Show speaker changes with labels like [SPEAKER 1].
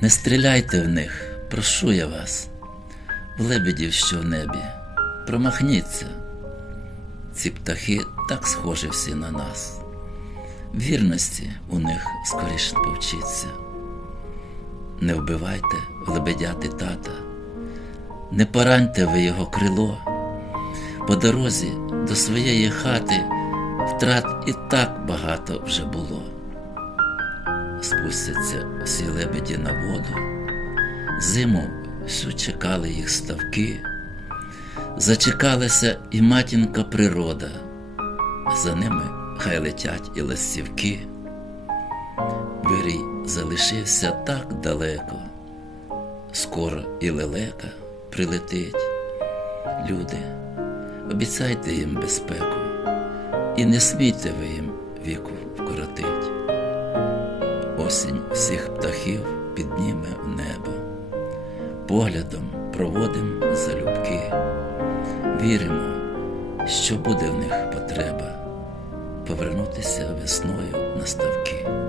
[SPEAKER 1] Не стріляйте в них, прошу я вас, в лебедів, що в небі, промахніться. Ці птахи так схожі всі на нас. Вірності у них скоріше повчіться. Не вбивайте лебедяти тата, не пораньте ви його крило. По дорозі до своєї хати втрат і так багато вже було. Спустяться всі лебеді на воду, зиму всю чекали їх ставки, зачекалася і матінка природа, за ними хай летять і ластівки. Вирій залишився так далеко, скоро і лелека прилетить. Люди, обіцяйте їм безпеку, і не смійте ви їм віку вкоротить. Осінь всіх птахів підніме в небо, поглядом проводим залюбки, віримо, що буде в них потреба повернутися весною на ставки.